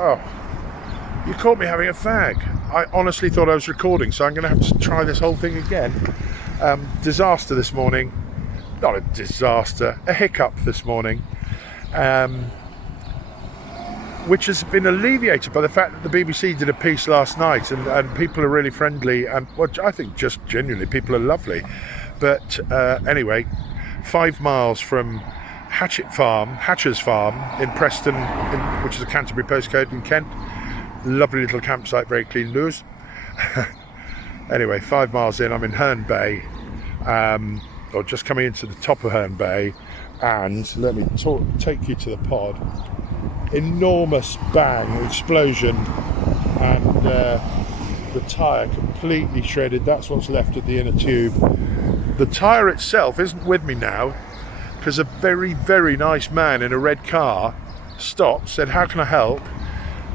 Oh, you caught me having a fag. I honestly thought I was recording, so I'm going to have to try this whole thing again. Disaster this morning. Not a disaster, a hiccup this morning. Which has been alleviated by the fact that the BBC did a piece last night, and people are really friendly, and I think just genuinely people are lovely. But anyway, 5 miles from Hatcher's Farm in Preston, which is a Canterbury postcode in Kent. Lovely little campsite, very clean loose. Anyway, 5 miles in, I'm in Herne Bay, or just coming into the top of Herne Bay, and let me take you to the pod. Enormous bang, explosion, and the tyre completely shredded. That's what's left of the inner tube. The tyre itself isn't with me now, because a very, very nice man in a red car stopped, said, "How can I help?"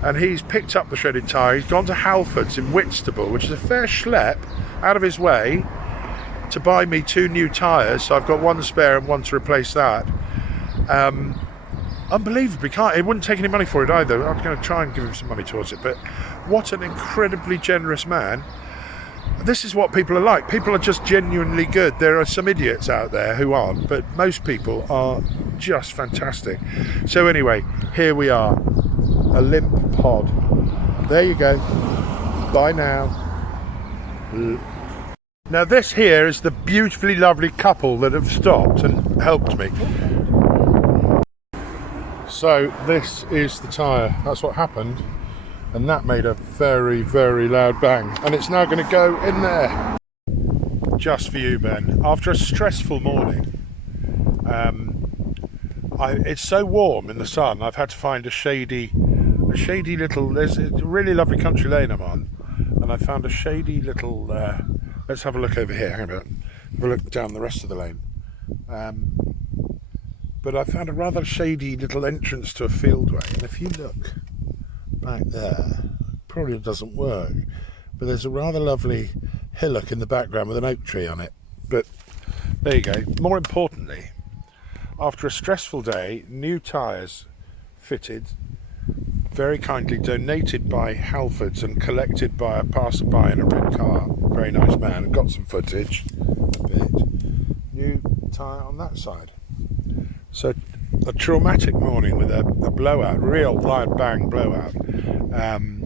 And he's picked up the shredded tyre. He's gone to Halfords in Whitstable, which is a fair schlep, out of his way to buy me 2 new tyres. So I've got one spare and one to replace that. Unbelievably, it wouldn't take any money for it either. I was going to try and give him some money towards it, but what an incredibly generous man. This is what people are like. People are just genuinely good. There are some idiots out there who aren't, but most people are just fantastic. So anyway, here we are, a limp pod. There you go. Bye now. Now this here is the beautifully lovely couple that have stopped and helped me. So this is the tyre. That's what happened, and that made a very, very loud bang, and it's now going to go in there. Just for you, Ben. After a stressful morning, it's so warm in the sun, I've had to find a shady little, there's a really lovely country lane I'm on, and I found a shady little, let's have a look over here, hang on, have a look down the rest of the lane. But I found a rather shady little entrance to a fieldway, and if you look back there, probably it doesn't work, but there's a rather lovely hillock in the background with an oak tree on it. But there you go. More importantly, after a stressful day, new tyres fitted, very kindly donated by Halfords and collected by a passerby in a red car. Very nice man. Got some footage, a bit. New tyre on that side. So a traumatic morning with a blowout, real loud bang blowout. And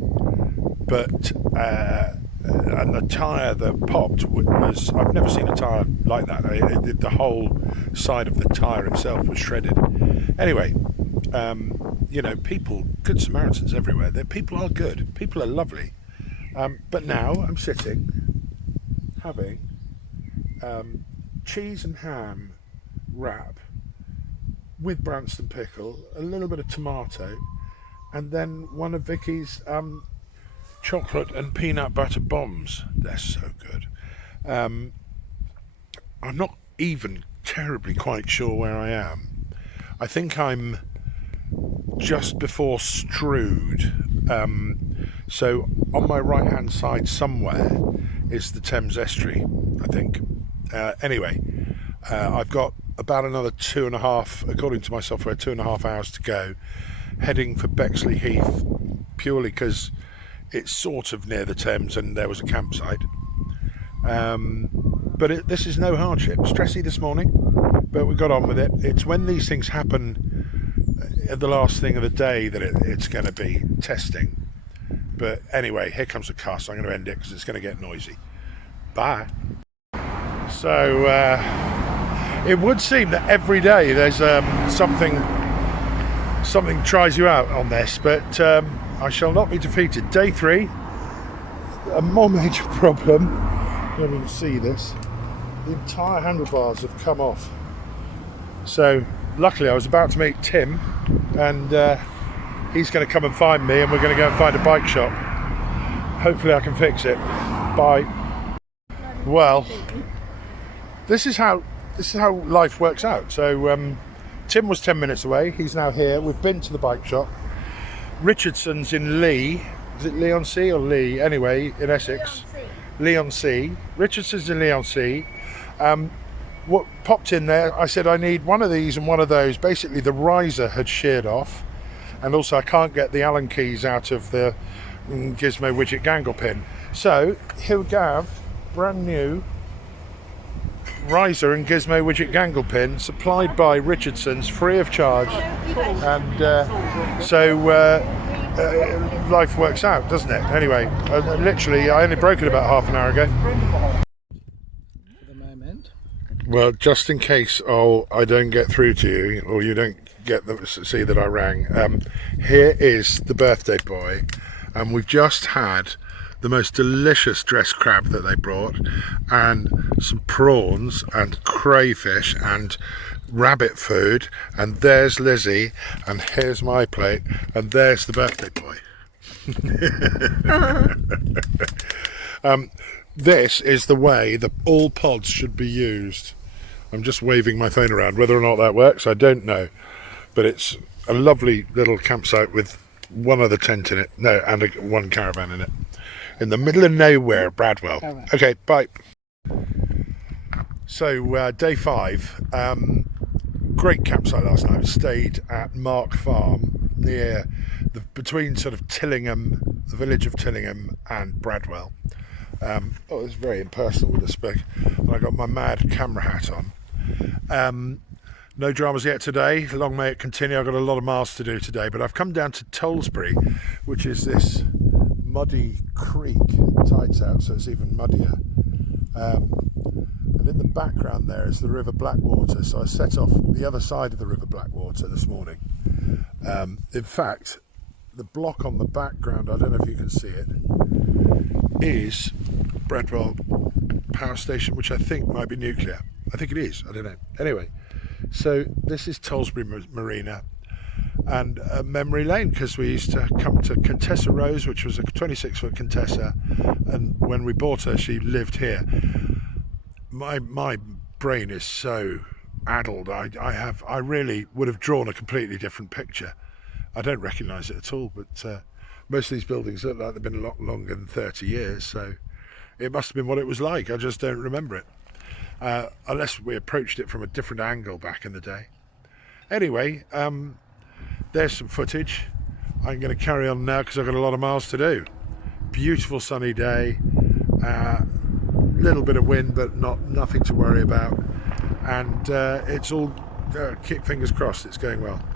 the tyre that popped was, I've never seen a tyre like that. The whole side of the tyre itself was shredded. Anyway, people, good Samaritans everywhere. People are good. People are lovely. But now I'm sitting having cheese and ham wrap with Branston pickle, a little bit of tomato, and then one of Vicky's chocolate and peanut butter bombs. They're so good. I'm not even terribly quite sure where I am. I think I'm just before Strood. So on my right hand side somewhere is the Thames Estuary, I think. Anyway, I've got about another 2.5, according to my software, 2.5 hours to go, heading for Bexley Heath, purely because it's sort of near the Thames and there was a campsite. But this is no hardship. Stressy this morning, but we got on with it. It's when these things happen at the last thing of the day that it's going to be testing. But anyway, here comes the car, so I'm going to end it because it's going to get noisy. Bye. So it would seem that every day there's something tries you out on this, but I shall not be defeated. Day 3, a more major problem. You don't even see this. The entire handlebars have come off. So luckily I was about to meet Tim, and he's going to come and find me, and we're going to go and find a bike shop. Hopefully I can fix it. Bye. Well, this is how life works out. So Tim was 10 minutes away. He's now here. We've been to the bike shop. Richardson's in Lee. Is it Leigh-on-Sea or Lee? Anyway, in Essex. Leigh-on-Sea. Richardson's in Leigh-on-Sea. What popped in there, I said I need one of these and one of those. Basically the riser had sheared off, and also I can't get the Allen keys out of the Gizmo widget gangle pin. So here we have brand new riser and Gizmo widget gangle pin supplied by Richardson's, free of charge, and so life works out, doesn't it? Anyway, literally I only broke it about half an hour ago. For the moment. Well, just in case I don't get through to you, or you don't see that I rang, here is the birthday boy, and we've just had the most delicious dressed crab that they brought, and some prawns and crayfish and rabbit food, and there's Lizzie, and here's my plate, and there's the birthday boy. This is the way that all pods should be used. I'm just waving my phone around. Whether or not that works, I don't know, but it's a lovely little campsite with one other tent in it, and one caravan in it, in the middle of nowhere, Bradwell. Caravan. Okay, bye. So day 5, great campsite last night. Stayed at Mark Farm near between sort of Tillingham, the village of Tillingham, and Bradwell. It's very impersonal with the spec, and I got my mad camera hat on. No dramas yet today, long may it continue. I've got a lot of miles to do today, but I've come down to Tollesbury, which is this muddy creek. Tide's out, so it's even muddier. And in the background there is the River Blackwater, so I set off the other side of the River Blackwater this morning. In fact, the block on the background, I don't know if you can see it, is Bradwell Power Station, which I think might be nuclear. I think it is, I don't know. Anyway, so this is Tollesbury Marina, and memory lane, because we used to come to Contessa Rose, which was a 26-foot Contessa, and when we bought her she lived here. My brain is so addled. I really would have drawn a completely different picture. I don't recognise it at all, but most of these buildings look like they've been a lot longer than 30 years, so it must have been what it was like. I just don't remember it, unless we approached it from a different angle back in the day. Anyway, there's some footage. I'm going to carry on now because I've got a lot of miles to do. Beautiful sunny day, little bit of wind, but nothing to worry about, and it's all keep fingers crossed it's going well.